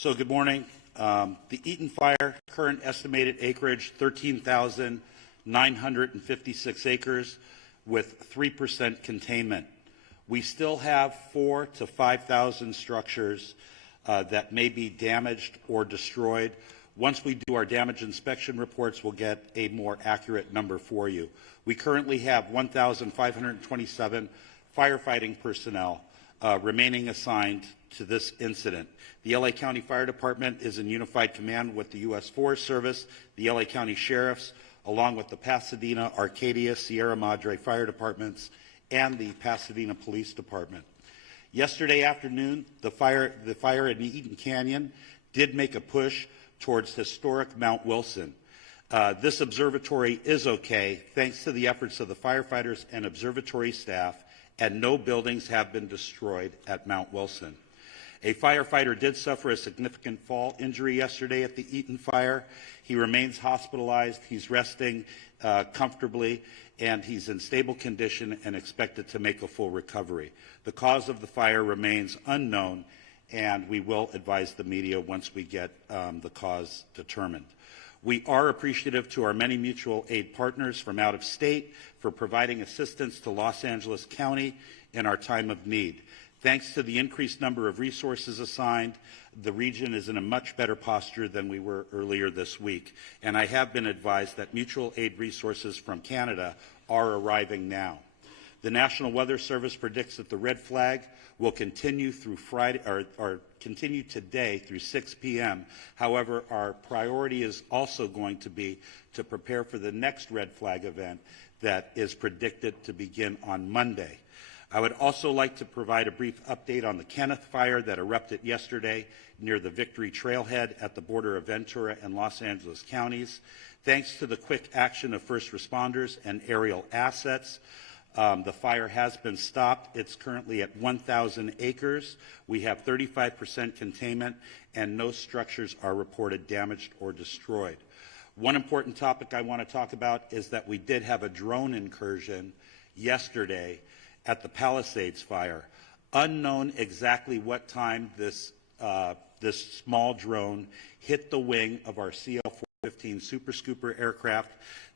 So good morning. The Eaton Fire, current estimated acreage, 13,956 acres with 3% containment. We still have 4,000 to 5,000 structures that may be damaged or destroyed. Once we do our damage inspection reports, we'll get a more accurate number for you. We currently have 1,527 firefighting personnel remaining assigned to this incident. The LA County Fire Department is in unified command with the U.S. Forest Service, the LA County Sheriffs, along with the Pasadena, Arcadia, Sierra Madre Fire Departments, and the Pasadena Police Department. Yesterday afternoon, the fire in Eaton Canyon did make a push towards historic Mount Wilson. This observatory is okay thanks to the efforts of the firefighters and observatory staff, and no buildings have been destroyed at Mount Wilson. A firefighter did suffer a significant fall injury yesterday at the Eaton fire. He remains hospitalized. He's resting comfortably, and he's in stable condition and expected to make a full recovery. The cause of the fire remains unknown, and we will advise the media once we get the cause determined. We are appreciative to our many mutual aid partners from out of state for providing assistance to Los Angeles County in our time of need. Thanks to the increased number of resources assigned, the region is in a much better posture than we were earlier this week. And I have been advised that mutual aid resources from Canada are arriving now. The National Weather Service predicts that the red flag will continue through Friday, or continue today through 6 p.m. However, our priority is also going to be to prepare for the next red flag event that is predicted to begin on Monday. I would also like to provide a brief update on the Kenneth fire that erupted yesterday near the Victory Trailhead at the border of Ventura and Los Angeles counties. Thanks to the quick action of first responders and aerial assets, the fire has been stopped. It's currently at 1,000 acres. We have 35% containment, and no structures are reported damaged or destroyed. One important topic I want to talk about is that we did have a drone incursion yesterday at the Palisades fire. Unknown exactly what time this small drone hit the wing of our CL-415 Super Scooper aircraft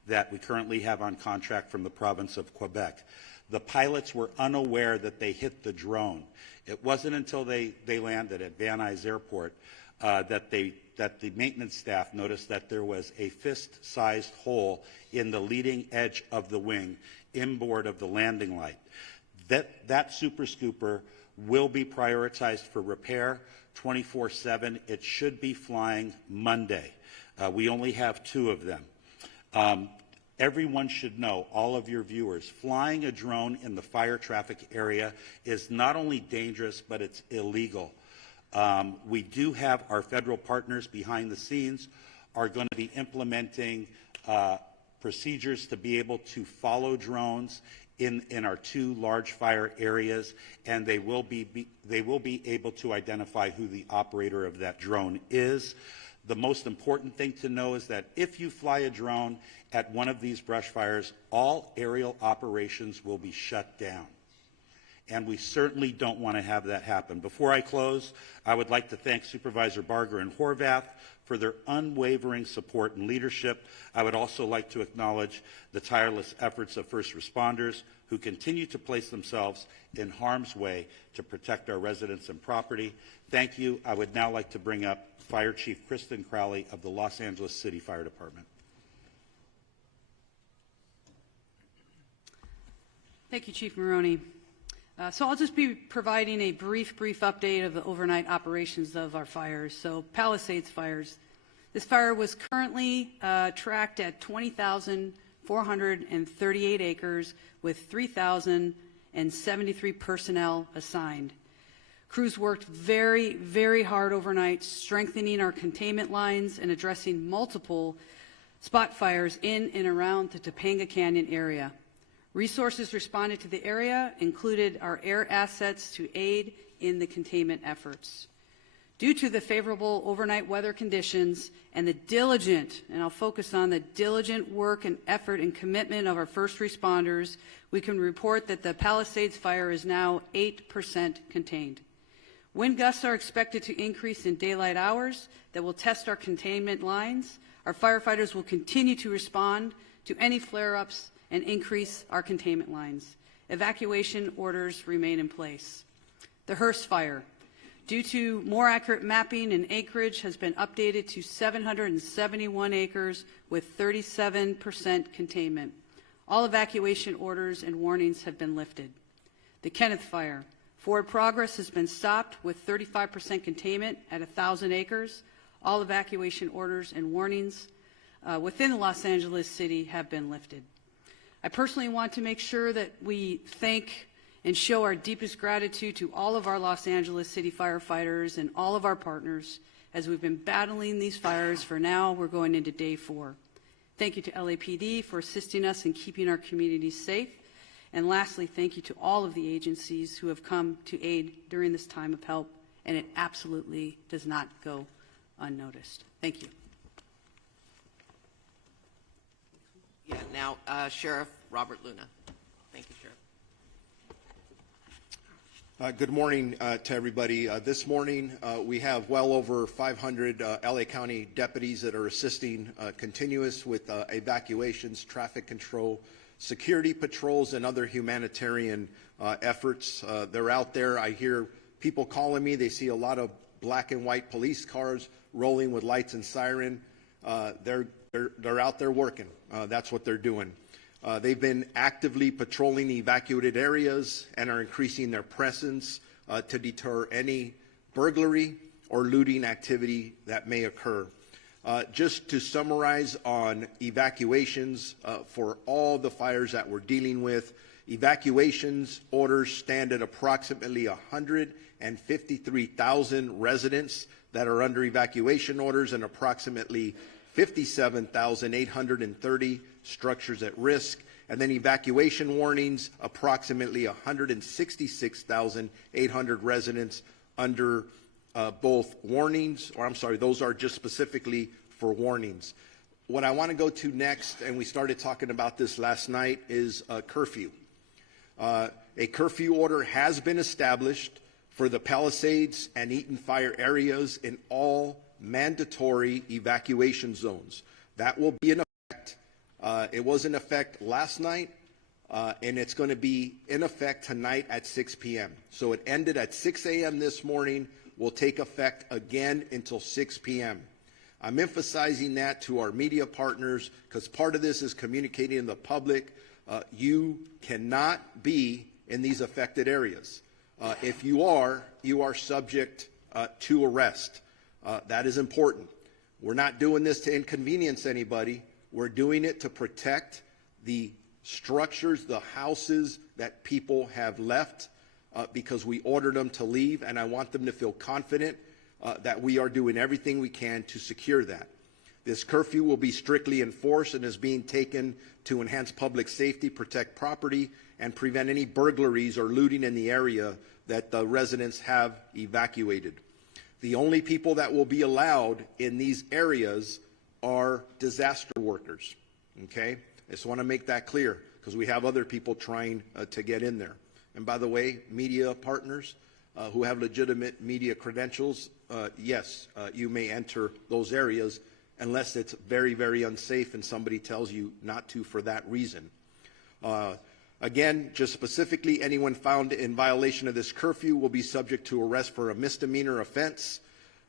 that we currently have on contract from the province of Quebec. The pilots were unaware that they hit the drone. It wasn't until they landed at Van Nuys Airport that the maintenance staff noticed that there was a fist-sized hole in the leading edge of the wing inboard of the landing light. That Super Scooper will be prioritized for repair 24/7. It should be flying Monday. We only have 2 of them. Everyone should know, all of your viewers, flying a drone in the fire traffic area is not only dangerous, but it's illegal. We do have our federal partners behind the scenes are going to be implementing procedures to be able to follow drones in our 2 large fire areas, and they will be able to identify who the operator of that drone is. The most important thing to know is that if you fly a drone at one of these brush fires, all aerial operations will be shut down. And we certainly don't want to have that happen. Before I close, I would like to thank Supervisor Barger and Horvath for their unwavering support and leadership. I would also like to acknowledge the tireless efforts of first responders who continue to place themselves in harm's way to protect our residents and property. Thank you. I would now like to bring up Fire Chief Kristen Crowley of the Los Angeles City Fire Department. Thank you, Chief Maroney. So I'll just be providing a brief update of the overnight operations of our fires. So Palisades fires. This fire was currently tracked at 20,438 acres with 3,073 personnel assigned. Crews worked very hard overnight, strengthening our containment lines and addressing multiple spot fires in and around the Topanga Canyon area. Resources responded to the area included our air assets to aid in the containment efforts. Due to the favorable overnight weather conditions and the diligent, and I'll focus on the diligent work and effort and commitment of our first responders, we can report that the Palisades fire is now 8% contained. Wind gusts are expected to increase in daylight hours that will test our containment lines. Our firefighters will continue to respond to any flare-ups and increase our containment lines. Evacuation orders remain in place. The Hearst fire, due to more accurate mapping and acreage, has been updated to 771 acres with 37% containment. All evacuation orders and warnings have been lifted. The Kenneth fire, forward progress has been stopped with 35% containment at 1,000 acres. All evacuation orders and warnings within Los Angeles City have been lifted. I personally want to make sure that we thank and show our deepest gratitude to all of our Los Angeles City firefighters and all of our partners as we've been battling these fires for now. We're going into day 4. Thank you to LAPD for assisting us in keeping our communities safe. And lastly, thank you to all of the agencies who have come to aid during this time of help, and it absolutely does not go unnoticed. Thank you. Yeah, now Sheriff Robert Luna. Thank you, Sheriff. Good morning to everybody. This morning we have well over 500 LA County deputies that are assisting continuous with evacuations, traffic control, security patrols, and other humanitarian efforts. They're out there. I hear people calling me. They see a lot of black and white police cars rolling with lights and siren. They're out there working. That's what they're doing. They've been actively patrolling the evacuated areas and are increasing their presence to deter any burglary or looting activity that may occur. Just to summarize on evacuations for all the fires that we're dealing with, evacuations orders stand at approximately 153,000 residents that are under evacuation orders and approximately 57,830 structures at risk, and then evacuation warnings, approximately 166,800 residents under both warnings, or I'm sorry, those are just specifically for warnings. What I want to go to next, and we started talking about this last night, is a curfew. A curfew order has been established for the Palisades and Eaton fire areas in all mandatory evacuation zones. That will be in effect. It was in effect last night, and it's going to be in effect tonight at 6 p.m. So it ended at 6 a.m. this morning, will take effect again until 6 p.m. I'm emphasizing that to our media partners because part of this is communicating to the public. You cannot be in these affected areas. If you are subject to arrest. That is important. We're not doing this to inconvenience anybody. We're doing it to protect the structures, the houses that people have left because we ordered them to leave, and I want them to feel confident that we are doing everything we can to secure that. This curfew will be strictly enforced and is being taken to enhance public safety, protect property, and prevent any burglaries or looting in the area that the residents have evacuated. The only people that will be allowed in these areas are disaster workers, okay? I just want to make that clear because we have other people trying to get in there. And by the way, media partners who have legitimate media credentials, yes, you may enter those areas unless it's very, very unsafe and somebody tells you not to for that reason. Again, just specifically, anyone found in violation of this curfew will be subject to arrest for a misdemeanor offense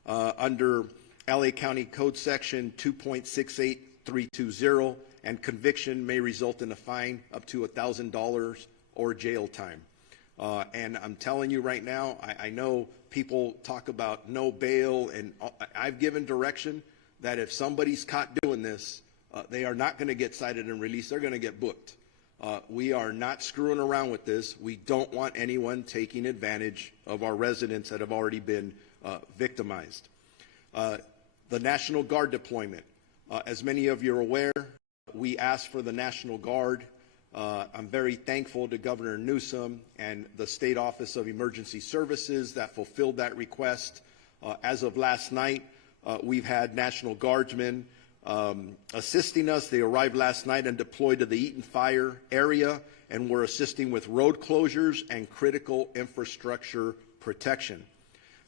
under LA County Code Section 2.68320, and conviction may result in a fine up to $1,000 or jail time. And I'm telling you right now, I know people talk about no bail, and I've given direction that if somebody's caught doing this, they are not going to get cited and released. They're going to get booked. We are not screwing around with this. We don't want anyone taking advantage of our residents that have already been victimized. The National Guard deployment. As many of you are aware, we asked for the National Guard. I'm very thankful to Governor Newsom and the State Office of Emergency Services that fulfilled that request. As of last night, we've had National Guardsmen assisting us. They arrived last night and deployed to the Eaton fire area, and were assisting with road closures and critical infrastructure protection.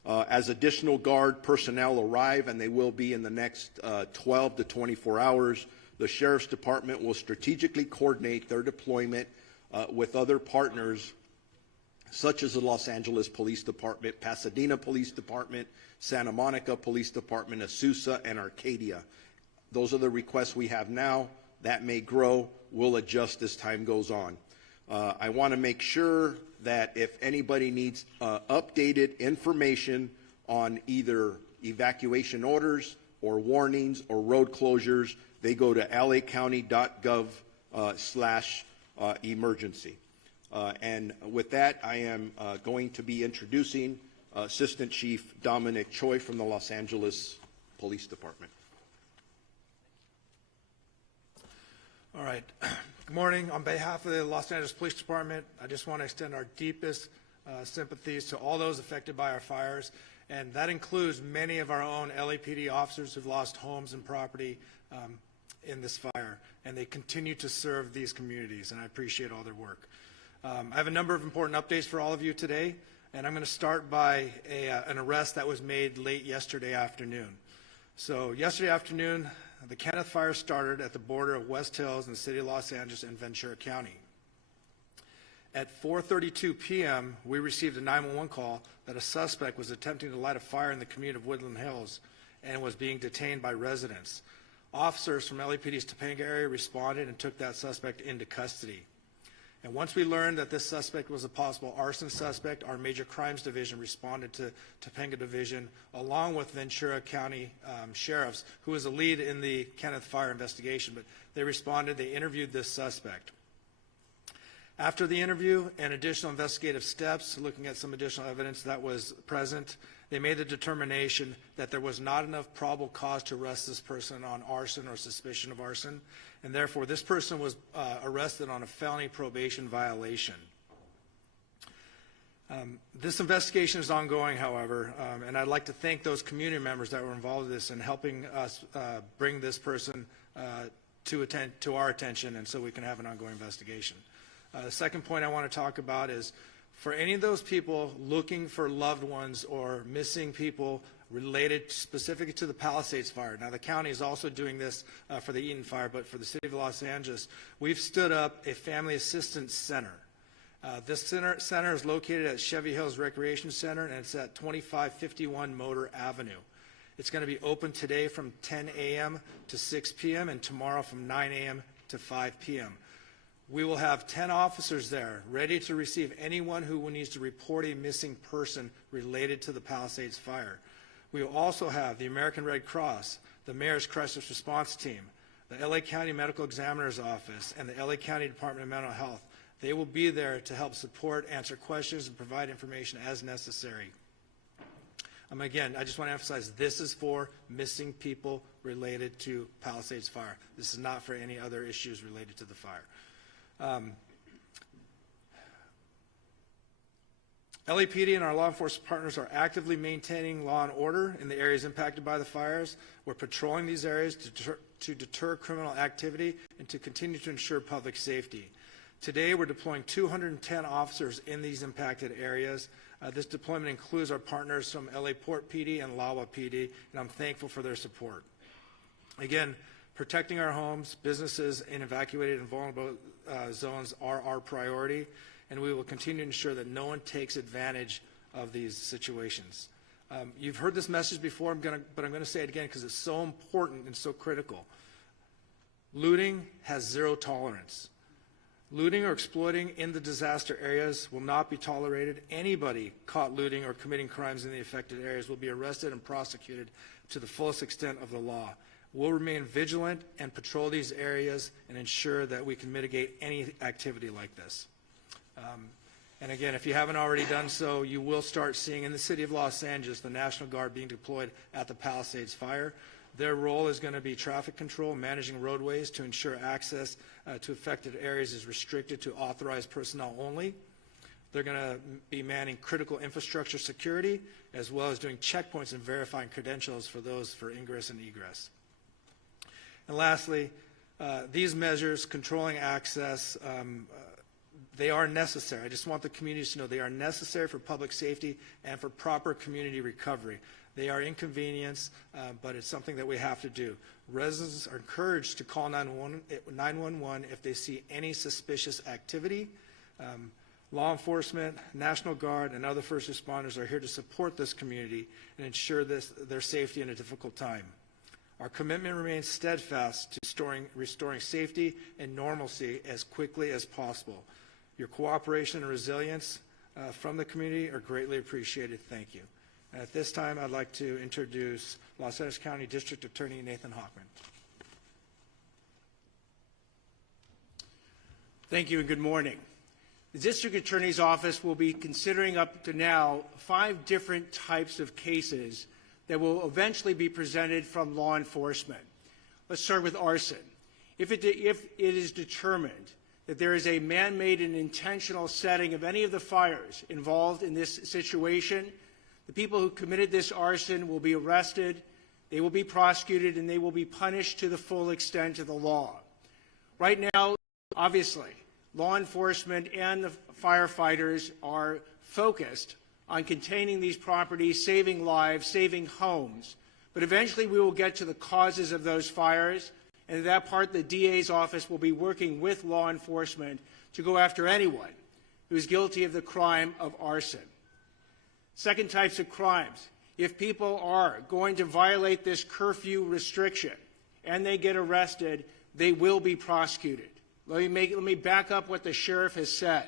As additional guard personnel arrive, and they will be in the next 12 to 24 hours, the Sheriff's Department will strategically coordinate their deployment with other partners such as the Los Angeles Police Department, Pasadena Police Department, Santa Monica Police Department, Azusa, and Arcadia. Those are the requests we have now. That may grow. We'll adjust as time goes on. I want to make sure that if anybody needs updated information on either evacuation orders or warnings or road closures, they go to lacounty.gov/emergency. And with that, I am going to be introducing Assistant Chief Dominic Choi from the Los Angeles Police Department. All right. Good morning. On behalf of the Los Angeles Police Department, I just want to extend our deepest sympathies to all those affected by our fires, and that includes many of our own LAPD officers who've lost homes and property in this fire, and they continue to serve these communities, and I appreciate all their work. I have a number of important updates for all of you today, and I'm going to start by an arrest that was made late yesterday afternoon. So yesterday afternoon, the Kenneth Fire started at the border of West Hills in the city of Los Angeles and Ventura County. At 4:32 p.m., we received a 911 call that a suspect was attempting to light a fire in the community of Woodland Hills and was being detained by residents. Officers from LAPD's Topanga area responded and took that suspect into custody. And once we learned that this suspect was a possible arson suspect, our Major Crimes Division responded to Topanga Division along with Ventura County sheriffs, who was a lead in the Kenneth Fire investigation. But they responded, they interviewed this suspect. After the interview and additional investigative steps, looking at some additional evidence that was present, they made the determination that there was not enough probable cause to arrest this person on arson or suspicion of arson, and therefore this person was arrested on a felony probation violation. This investigation is ongoing, however, and I'd like to thank those community members that were involved in this and helping us bring this person to our attention, and so we can have an ongoing investigation. The second point I want to talk about is for any of those people looking for loved ones or missing people related specifically to the Palisades fire. Now, the county is also doing this for the Eaton fire, but for the city of Los Angeles, we've stood up a family assistance center. This center is located at Chevy Hills Recreation Center, and it's at 2551 Motor Avenue. It's going to be open today from 10 a.m. to 6 p.m. and tomorrow from 9 a.m. to 5 p.m. We will have 10 officers there ready to receive anyone who needs to report a missing person related to the Palisades fire. We will also have the American Red Cross, the Mayor's Crisis Response Team, the LA County Medical Examiner's Office, and the LA County Department of Mental Health. They will be there to help support, answer questions, and provide information as necessary. Again, I just want to emphasize this is for missing people related to Palisades fire. This is not for any other issues related to the fire. LAPD and our law enforcement partners are actively maintaining law and order in the areas impacted by the fires. We're patrolling these areas to deter criminal activity and to continue to ensure public safety. Today, we're deploying 210 officers in these impacted areas. This deployment includes our partners from LA Port PD and LAWA PD, and I'm thankful for their support. Again, protecting our homes, businesses, and evacuated and vulnerable zones are our priority, and we will continue to ensure that no one takes advantage of these situations. You've heard this message before, but I'm going to say it again because it's so important and so critical. Looting has zero tolerance. Looting or exploiting in the disaster areas will not be tolerated. Anybody caught looting or committing crimes in the affected areas will be arrested and prosecuted to the fullest extent of the law. We'll remain vigilant and patrol these areas and ensure that we can mitigate any activity like this. And again, if you haven't already done so, you will start seeing in the city of Los Angeles the National Guard being deployed at the Palisades fire. Their role is going to be traffic control, managing roadways to ensure access to affected areas is restricted to authorized personnel only. They're going to be manning critical infrastructure security, as well as doing checkpoints and verifying credentials for those for ingress and egress. And lastly, these measures controlling access, They are necessary. I just want the communities to know they are necessary for public safety and for proper community recovery. They are inconvenience, but it's something that we have to do. Residents are encouraged to call 911 if they see any suspicious activity. Law enforcement, National Guard, and other first responders are here to support this community and ensure their safety in a difficult time. Our commitment remains steadfast to restoring safety and normalcy as quickly as possible. Your cooperation and resilience from the community are greatly appreciated. Thank you. And at this time, I'd like to introduce Los Angeles County District Attorney Nathan Hochman. Thank you and good morning. The District Attorney's Office will be considering up to now 5 different types of cases that will eventually be presented from law enforcement. Let's start with arson. If it is determined that there is a man-made and intentional setting of any of the fires involved in this situation, the people who committed this arson will be arrested, they will be prosecuted, and they will be punished to the full extent of the law. Right now, obviously, law enforcement and the firefighters are focused on containing these properties, saving lives, saving homes. But eventually we will get to the causes of those fires, and at that part the DA's office will be working with law enforcement to go after anyone who is guilty of the crime of arson. Second types of crimes. If people are going to violate this curfew restriction and they get arrested, they will be prosecuted. Let me back up what the sheriff has said.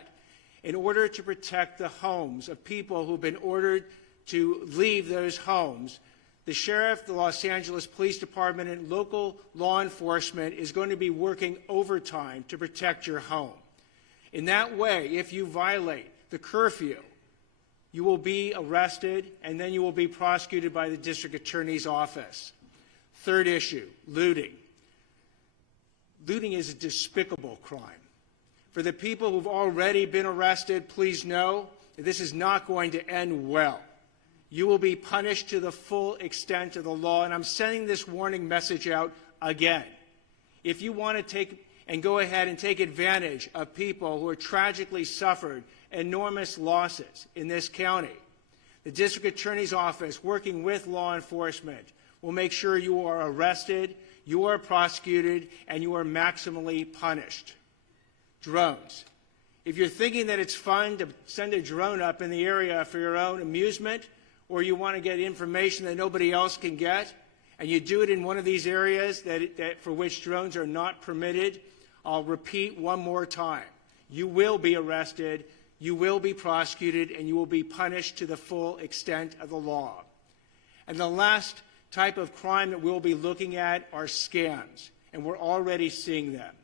In order to protect the homes of people who've been ordered to leave those homes, the sheriff, the Los Angeles Police Department, and local law enforcement is going to be working overtime to protect your home. In that way, if you violate the curfew, you will be arrested and then you will be prosecuted by the district attorney's office. Third issue, looting. Looting is a despicable crime. For the people who've already been arrested, please know that this is not going to end well. You will be punished to the full extent of the law, and I'm sending this warning message out again. If you want to take and go ahead and take advantage of people who have tragically suffered enormous losses in this county, the district attorney's office, working with law enforcement, will make sure you are arrested, you are prosecuted, and you are maximally punished. Drones. If you're thinking that it's fun to send a drone up in the area for your own amusement, or you want to get information that nobody else can get, and you do it in one of these areas for which drones are not permitted, I'll repeat one more time. You will be arrested, you will be prosecuted, and you will be punished to the full extent of the law. And the last type of crime that we'll be looking at are scams, and we're already seeing them.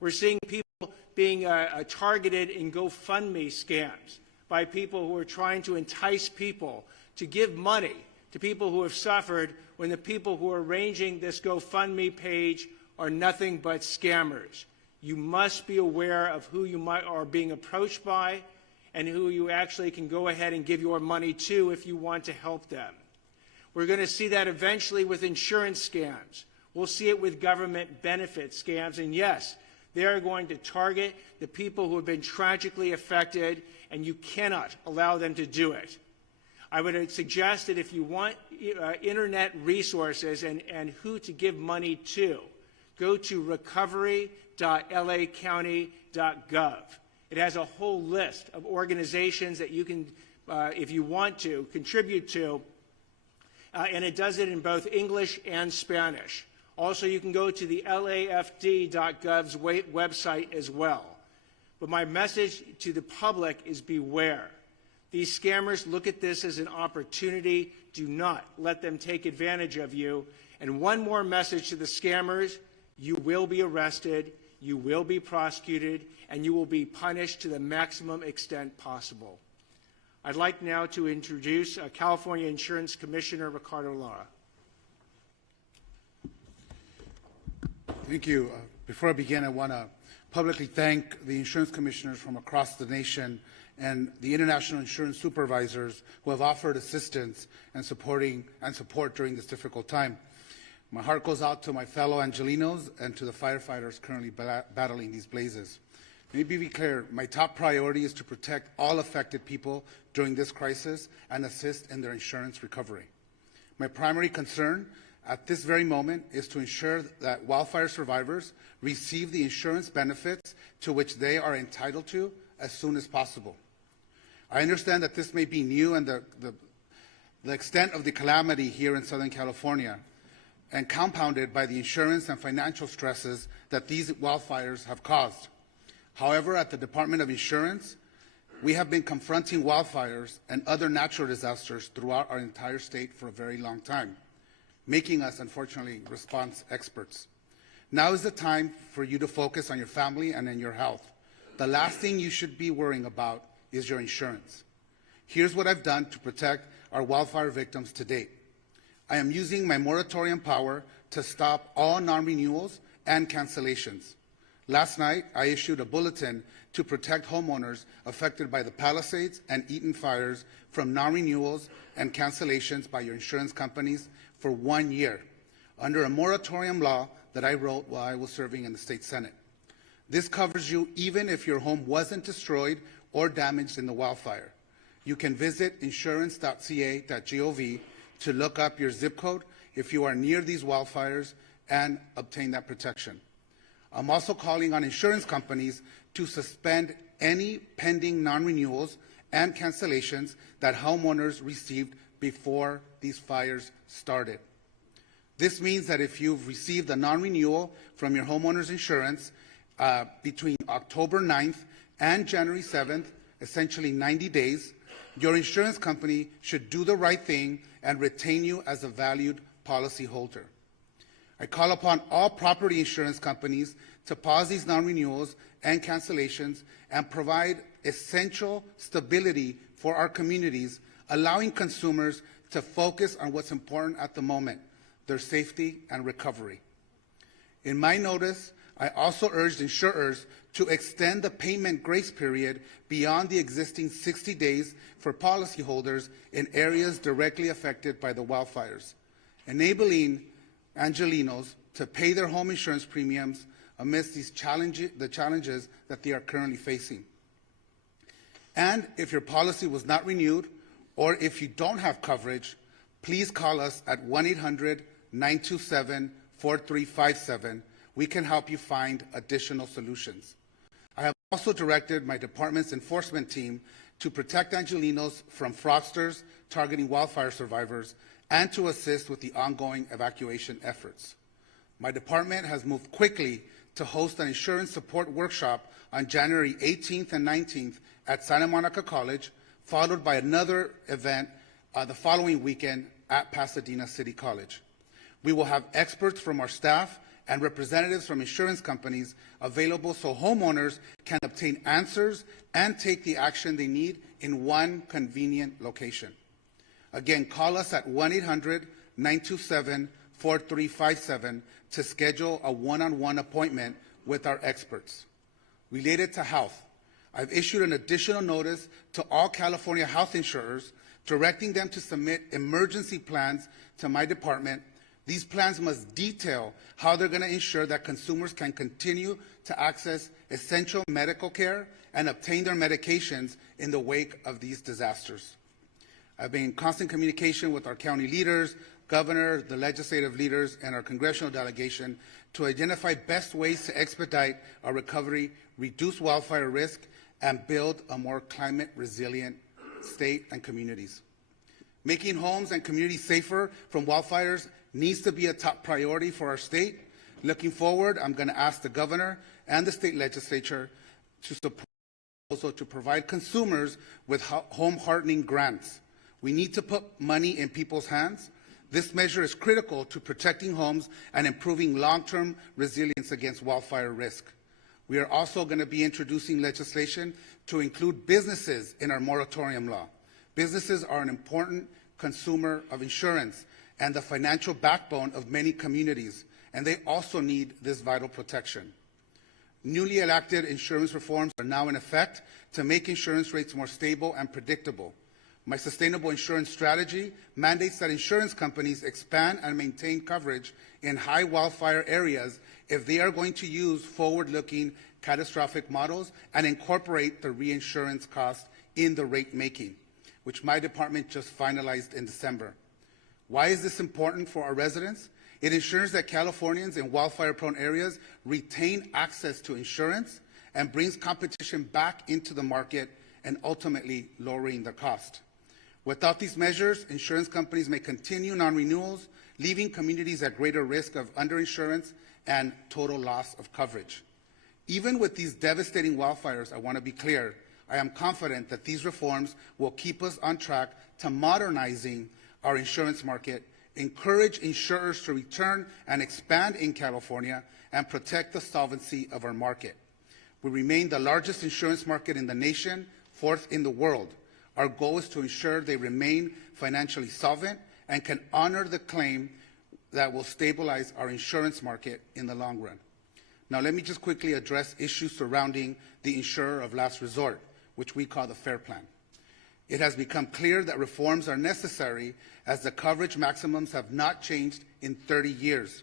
We're seeing people being targeted in GoFundMe scams by people who are trying to entice people to give money to people who have suffered, when the people who are arranging this GoFundMe page are nothing but scammers. You must be aware of who you are being approached by and who you actually can go ahead and give your money to if you want to help them. We're going to see that eventually with insurance scams. We'll see it with government benefit scams. And yes, they are going to target the people who have been tragically affected, and you cannot allow them to do it. I would suggest that if you want internet resources and who to give money to, go to recovery.lacounty.gov. It has a whole list of organizations that you can, if you want to, contribute to, and it does it in both English and Spanish. Also, you can go to the LAFD.gov's website as well. But my message to the public is beware. These scammers look at this as an opportunity. Do not let them take advantage of you. And one more message to the scammers: you will be arrested, you will be prosecuted, and you will be punished to the maximum extent possible. I'd like now to introduce California Insurance Commissioner Ricardo Lara. Thank you. Before I begin, I want to publicly thank the insurance commissioners from across the nation and the international insurance supervisors who have offered assistance and support during this difficult time. My heart goes out to my fellow Angelinos and to the firefighters currently battling these blazes. Let me be clear, my top priority is to protect all affected people during this crisis and assist in their insurance recovery. My primary concern at this very moment is to ensure that wildfire survivors receive the insurance benefits to which they are entitled to as soon as possible. I understand that this may be new and the extent of the calamity here in Southern California, and compounded by the insurance and financial stresses that these wildfires have caused. However, at the Department of Insurance, we have been confronting wildfires and other natural disasters throughout our entire state for a very long time, making us, unfortunately, response experts. Now is the time for you to focus on your family and on your health. The last thing you should be worrying about is your insurance. Here's what I've done to protect our wildfire victims to date. I am using my moratorium power to stop all non-renewals and cancellations. Last night, I issued a bulletin to protect homeowners affected by the Palisades and Eaton fires from non-renewals and cancellations by your insurance companies for 1 year, under a moratorium law that I wrote while I was serving in the state Senate. This covers you even if your home wasn't destroyed or damaged in the wildfire. You can visit insurance.ca.gov to look up your zip code if you are near these wildfires and obtain that protection. I'm also calling on insurance companies to suspend any pending non-renewals and cancellations that homeowners received before these fires started. This means that if you've received a non-renewal from your homeowner's insurance between October 9th and January 7th, essentially 90 days, your insurance company should do the right thing and retain you as a valued policyholder. I call upon all property insurance companies to pause these non-renewals and cancellations and provide essential stability for our communities, allowing consumers to focus on what's important at the moment, their safety and recovery. In my notice, I also urged insurers to extend the payment grace period beyond the existing 60 days for policyholders in areas directly affected by the wildfires, enabling Angelenos to pay their home insurance premiums amidst the challenges that they are currently facing. And if your policy was not renewed, or if you don't have coverage, please call us at 1-800-927-4357. We can help you find additional solutions. I have also directed my department's enforcement team to protect Angelenos from fraudsters targeting wildfire survivors and to assist with the ongoing evacuation efforts. My department has moved quickly to host an insurance support workshop on January 18th and 19th at Santa Monica College, followed by another event the following weekend at Pasadena City College. We will have experts from our staff and representatives from insurance companies available so homeowners can obtain answers and take the action they need in one convenient location. Again, call us at 1-800-927-4357 to schedule a one-on-one appointment with our experts. Related to health, I've issued an additional notice to all California health insurers directing them to submit emergency plans to my department. These plans must detail how they're going to ensure that consumers can continue to access essential medical care and obtain their medications in the wake of these disasters. I've been in constant communication with our county leaders, governor, the legislative leaders, and our congressional delegation to identify best ways to expedite our recovery, reduce wildfire risk, and build a more climate resilient state and communities. Making homes and communities safer from wildfires needs to be a top priority for our state. Looking forward, I'm going to ask the governor and the state legislature to support also to provide consumers with home hardening grants. We need to put money in people's hands. This measure is critical to protecting homes and improving long-term resilience against wildfire risk. We are also going to be introducing legislation to include businesses in our moratorium law. Businesses are an important consumer of insurance and the financial backbone of many communities, and they also need this vital protection. Newly enacted insurance reforms are now in effect to make insurance rates more stable and predictable. My sustainable insurance strategy mandates that insurance companies expand and maintain coverage in high wildfire areas if they are going to use forward-looking catastrophic models and incorporate the reinsurance cost in the rate making, which my department just finalized in December. Why is this important for our residents? It ensures that Californians in wildfire-prone areas retain access to insurance and brings competition back into the market and ultimately lowering the cost. Without these measures, insurance companies may continue non-renewals, leaving communities at greater risk of underinsurance and total loss of coverage. Even with these devastating wildfires, I want to be clear, I am confident that these reforms will keep us on track to modernizing our insurance market, encourage insurers to return and expand in California, and protect the solvency of our market. We remain the largest insurance market in the nation, fourth in the world. Our goal is to ensure they remain financially solvent and can honor the claim that will stabilize our insurance market in the long run. Now, let me just quickly address issues surrounding the insurer of last resort, which we call the FAIR Plan. It has become clear that reforms are necessary as the coverage maximums have not changed in 30 years.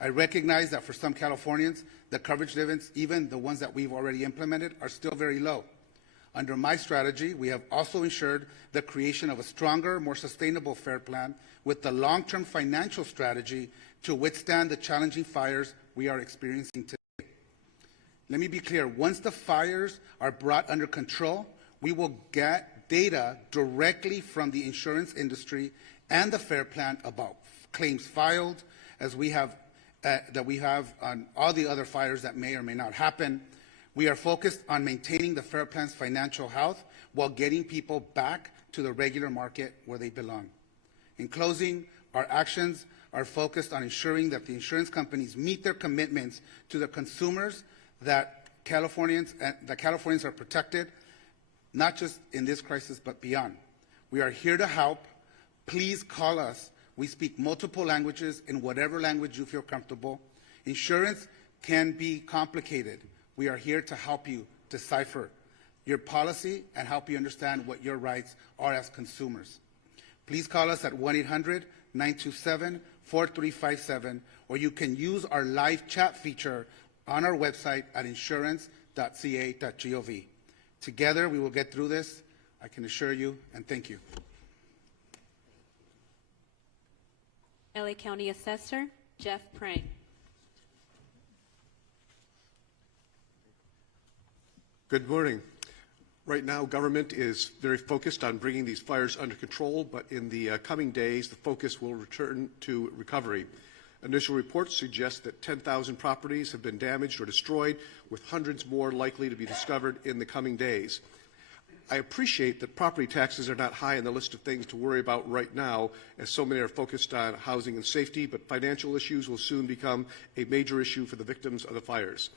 I recognize that for some Californians, the coverage limits, even the ones that we've already implemented, are still very low. Under my strategy, we have also ensured the creation of a stronger, more sustainable FAIR Plan with the long-term financial strategy to withstand the challenging fires we are experiencing today. Let me be clear, once the fires are brought under control, we will get data directly from the insurance industry and the FAIR Plan about claims filed, as we have on all the other fires that may or may not happen. We are focused on maintaining the FAIR Plan's financial health while getting people back to the regular market where they belong. In closing, our actions are focused on ensuring that the insurance companies meet their commitments to the consumers, that Californians are protected, not just in this crisis, but beyond. We are here to help. Please call us. We speak multiple languages in whatever language you feel comfortable. Insurance can be complicated. We are here to help you decipher your policy and help you understand what your rights are as consumers. Please call us at 1-800-927-4357, or you can use our live chat feature on our website at insurance.ca.gov. Together, we will get through this, I can assure you, and thank you. LA County Assessor Jeff Prang. Good morning. Right now, government is very focused on bringing these fires under control, but in the coming days, the focus will return to recovery. Initial reports suggest that 10,000 properties have been damaged or destroyed, with hundreds more likely to be discovered in the coming days. I appreciate that property taxes are not high on the list of things to worry about right now, as so many are focused on housing and safety, but financial issues will soon become a major issue for the victims of the fires.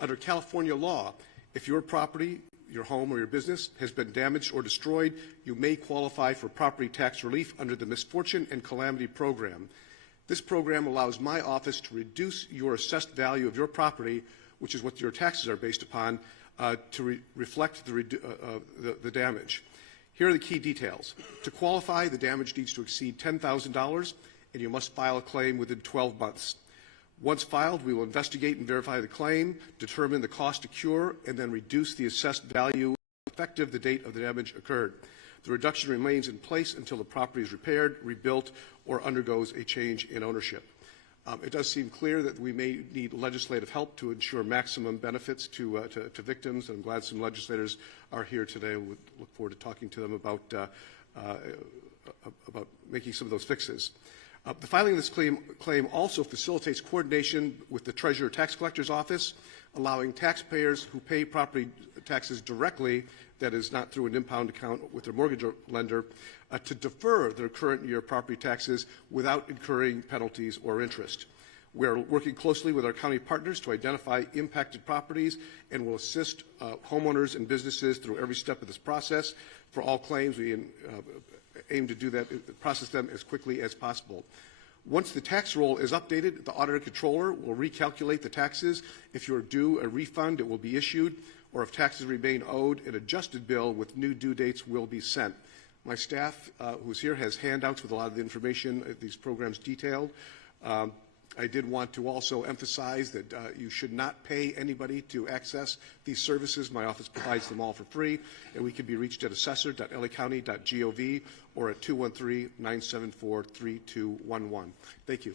Under California law, if your property, your home or your business has been damaged or destroyed, you may qualify for property tax relief under the Misfortune and Calamity Program. This program allows my office to reduce your assessed value of your property, which is what your taxes are based upon, to reflect the damage. Here are the key details. To qualify, the damage needs to exceed $10,000, and you must file a claim within 12 months. Once filed, we will investigate and verify the claim, determine the cost to cure, and then reduce the assessed value effective the date of the damage occurred. The reduction remains in place until the property is repaired, rebuilt, or undergoes a change in ownership. It does seem clear that we may need legislative help to ensure maximum benefits to victims, and I'm glad some legislators are here today. We look forward to talking to them about making some of those fixes. The filing of this claim also facilitates coordination with the Treasurer Tax Collector's Office, allowing taxpayers who pay property taxes directly, that is not through an impound account with their mortgage lender, to defer their current year property taxes without incurring penalties or interest. We are working closely with our county partners to identify impacted properties and will assist homeowners and businesses through every step of this process. For all claims, we aim to do that, process them as quickly as possible. Once the tax roll is updated, the auditor controller will recalculate the taxes. If you're due a refund, it will be issued, or if taxes remain owed, an adjusted bill with new due dates will be sent. My staff, who's here, has handouts with a lot of the information these programs detailed. I did want to also emphasize that you should not pay anybody to access these services. My office provides them all for free, and we can be reached at assessor.lacounty.gov or at 213-974-3211. Thank you.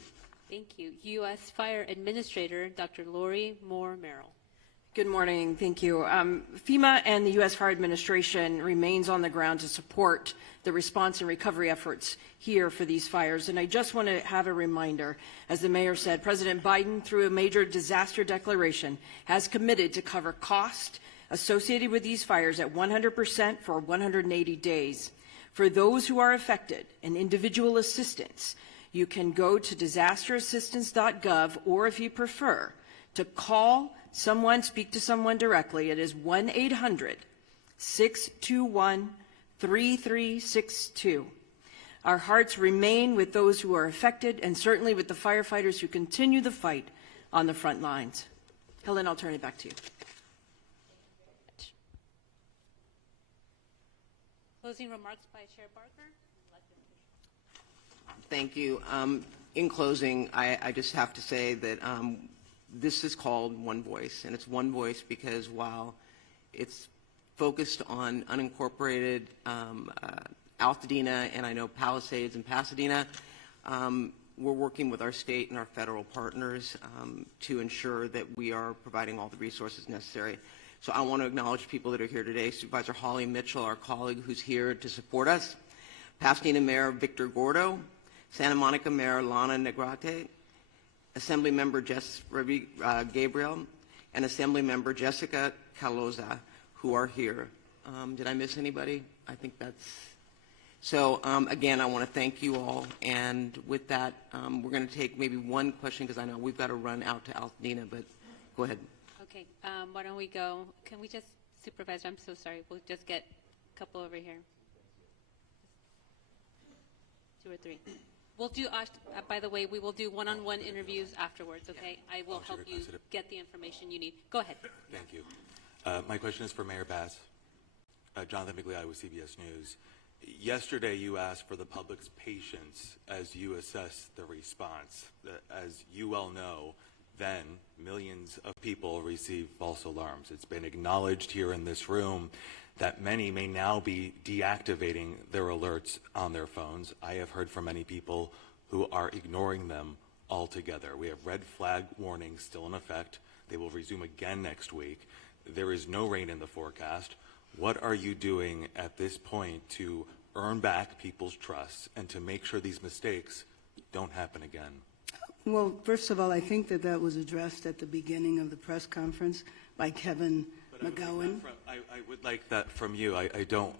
Thank you. U.S. Fire Administrator Dr. Lori Moore Merrill. Good morning. Thank you. FEMA and the U.S. Fire Administration remains on the ground to support the response and recovery efforts here for these fires. And I just want to have a reminder, as the mayor said, President Biden, through a major disaster declaration, has committed to cover cost associated with these fires at 100% for 180 days. For those who are affected and individual assistance, you can go to disasterassistance.gov, or if you prefer, to call someone, speak to someone directly. It is 1-800-621-3362. Our hearts remain with those who are affected, and certainly with the firefighters who continue the fight on the front lines. Helen, I'll turn it back to you. Closing remarks by Chair Barker. Thank you. In closing, I just have to say that this is called One Voice, and it's One Voice because while it's focused on unincorporated Altadena and I know Palisades and Pasadena, we're working with our state and our federal partners to ensure that we are providing all the resources necessary. So I want to acknowledge people that are here today. Supervisor Holly Mitchell, our colleague who's here to support us. Pasadena Mayor Victor Gordo, Santa Monica Mayor Lana Negrete, Assembly Member Jess Gabriel, and Assembly Member Jessica Caloza, who are here. Did I miss anybody? I think that's... So, again, I want to thank you all. And with that, we're going to take maybe one question because I know we've got to run out to Altadena, but go ahead. Okay, why don't we go? Can we just, Supervisor, I'm so sorry. We'll just get a couple over here. 2 or 3. We'll do, by the way, we will do one-on-one interviews afterwards, okay? I will help you get the information you need. Go ahead. Thank you. My question is for Mayor Bass. Jonathan Migliotti with CBS News. Yesterday, you asked for the public's patience as you assess the response. As you well know, then millions of people receive false alarms. It's been acknowledged here in this room that many may now be deactivating their alerts on their phones. I have heard from many people who are ignoring them altogether. We have red flag warnings still in effect. They will resume again next week. There is no rain in the forecast. What are you doing at this point to earn back people's trust and to make sure these mistakes don't happen again? Well, first of all, I think that was addressed at the beginning of the press conference by Kevin McGowan. I would like that from you. I don't,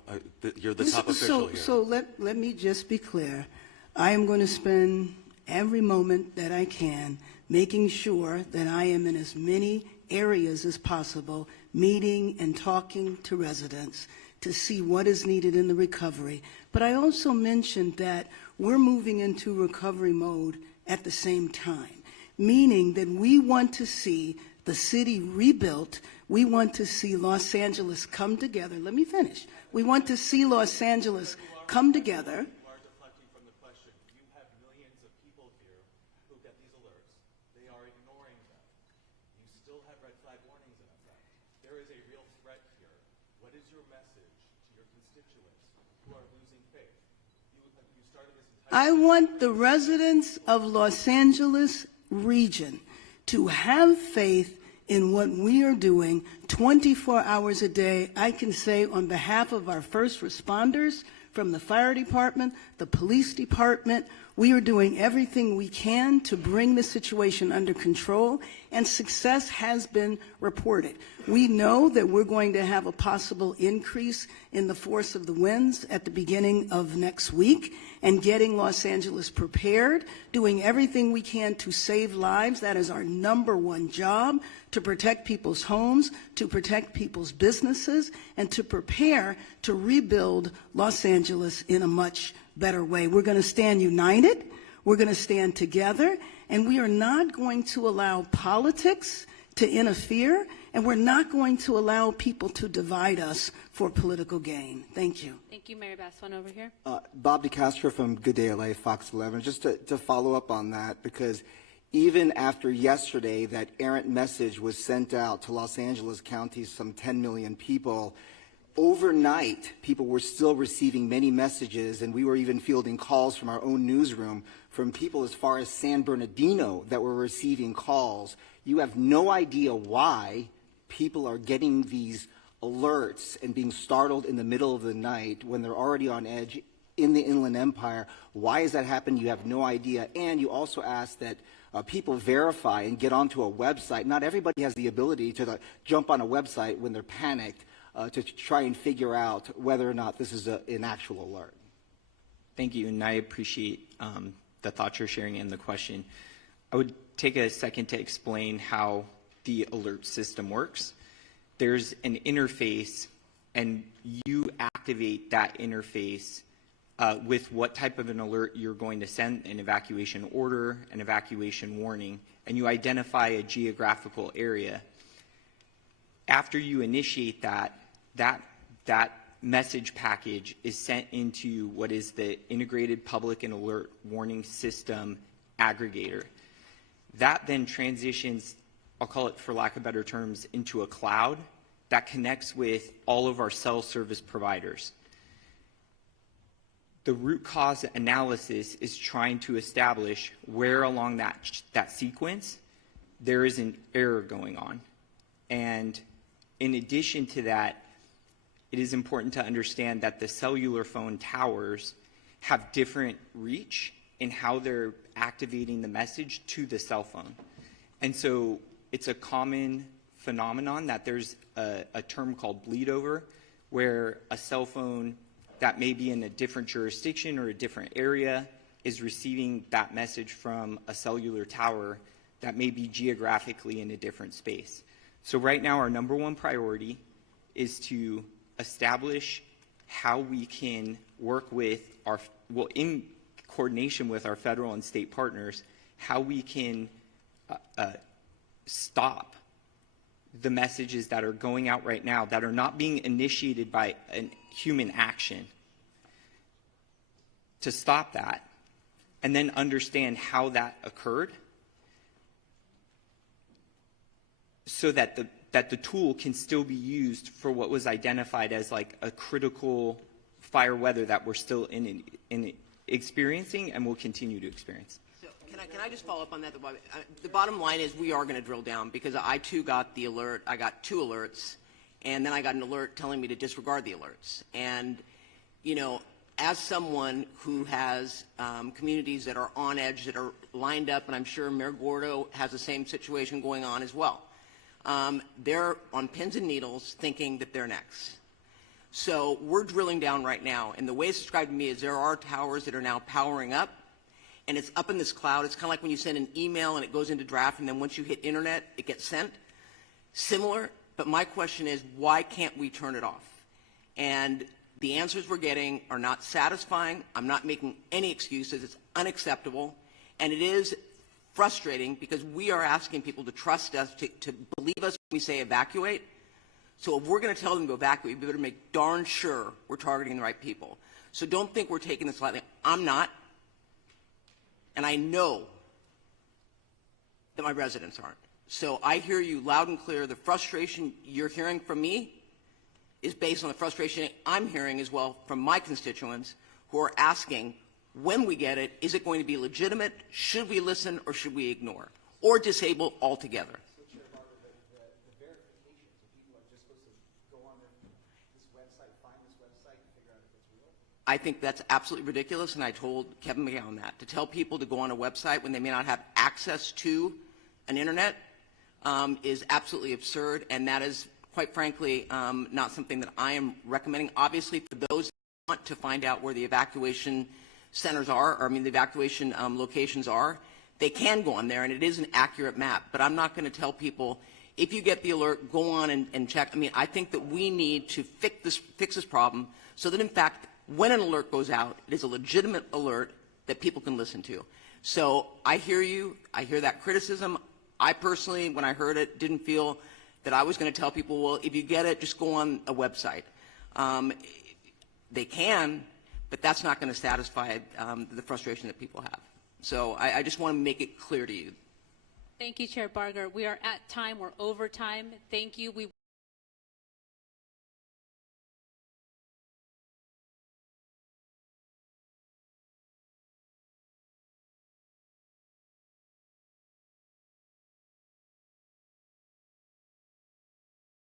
you're the top official here. So let me just be clear. I am going to spend every moment that I can making sure that I am in as many areas as possible, meeting and talking to residents to see what is needed in the recovery. But I also mentioned that we're moving into recovery mode at the same time, meaning that we want to see the city rebuilt. We want to see Los Angeles come together. Let me finish. We want to see Los Angeles come together. You are deflecting from the question. You have millions of people here who get these alerts. They are ignoring them. You still have red flag warnings in effect. There is a real threat here. What is your message to your constituents who are losing faith? You started this entire... I want the residents of Los Angeles region to have faith in what we are doing 24 hours a day. I can say on behalf of our first responders from the fire department, the police department, we are doing everything we can to bring the situation under control, and success has been reported. We know that we're going to have a possible increase in the force of the winds at the beginning of next week, and getting Los Angeles prepared, doing everything we can to save lives. That is our #1 job, to protect people's homes, to protect people's businesses, and to prepare to rebuild Los Angeles in a much better way. We're going to stand united, we're going to stand together, and we are not going to allow politics to interfere, and we're not going to allow people to divide us for political gain. Thank you. Thank you, Mayor Bass. One over here. Bob DeCastro from Good Day LA, Fox 11. Just to follow up on that, because Even after yesterday, that errant message was sent out to Los Angeles County's some 10 million people, overnight, people were still receiving many messages, and we were even fielding calls from our own newsroom from people as far as San Bernardino that were receiving calls. You have no idea why people are getting these alerts and being startled in the middle of the night when they're already on edge in the Inland Empire. Why has that happened? You have no idea. And you also ask that people verify and get onto a website. Not everybody has the ability to jump on a website when they're panicked to try and figure out whether or not this is an actual alert. Thank you, and I appreciate the thoughts you're sharing and the question. I would take a second to explain how the alert system works. There's an interface, and you activate that interface with what type of an alert you're going to send, an evacuation order, an evacuation warning, and you identify a geographical area. After you initiate that message package is sent into what is the Integrated Public and Alert Warning System aggregator. That then transitions, I'll call it for lack of better terms, into a cloud that connects with all of our cell service providers. The root cause analysis is trying to establish where along that sequence there is an error going on. And in addition to that, it is important to understand that the cellular phone towers have different reach in how they're activating the message to the cell phone. And so it's a common phenomenon that there's a term called bleed over, where a cell phone that may be in a different jurisdiction or a different area is receiving that message from a cellular tower that may be geographically in a different space. So right now, our number one priority is to establish how we can work with in coordination with our federal and state partners, how we can stop the messages that are going out right now that are not being initiated by a human action, to stop that, and then understand how that occurred so that the tool can still be used for what was identified as like a critical fire weather that we're still in experiencing and will continue to experience. So can I just follow up on that? The bottom line is we are going to drill down, because I too got the alert. I got 2 alerts, and then I got an alert telling me to disregard the alerts. And, you know, as someone who has communities that are on edge, that are lined up, and I'm sure Mayor Gordo has the same situation going on as well, they're on pins and needles thinking that they're next. So we're drilling down right now, and the way it's described to me is there are towers that are now powering up, and it's up in this cloud. It's kind of like when you send an email and it goes into draft, and then once you hit internet, it gets sent. Similar, but my question is, why can't we turn it off? And the answers we're getting are not satisfying. I'm not making any excuses. It's unacceptable, and it is frustrating because we are asking people to trust us, to believe us when we say evacuate. So if we're going to tell them to evacuate, we better make darn sure we're targeting the right people. So don't think we're taking this lightly. I'm not. And I know that my residents aren't. So I hear you loud and clear. The frustration you're hearing from me is based on the frustration I'm hearing as well from my constituents who are asking, when we get it, is it going to be legitimate? Should we listen or should we ignore? Or disable altogether? I think that's absolutely ridiculous, and I told Kevin McGowan that. To tell people to go on a website when they may not have access to an internet is absolutely absurd, and that is, quite frankly, not something that I am recommending. Obviously, for those who want to find out where the evacuation centers are, or I mean the evacuation locations are, they can go on there, and it is an accurate map. But I'm not going to tell people, if you get the alert, go on and check. I mean, I think that we need to fix this problem so that, in fact, when an alert goes out, it is a legitimate alert that people can listen to. So I hear you. I hear that criticism. I personally, when I heard it, didn't feel that I was going to tell people, well, if you get it, just go on a website. They can, but that's not going to satisfy the frustration that people have. So I just want to make it clear to you Thank you, Chair Barger. We are at time. We're over time. Thank you. We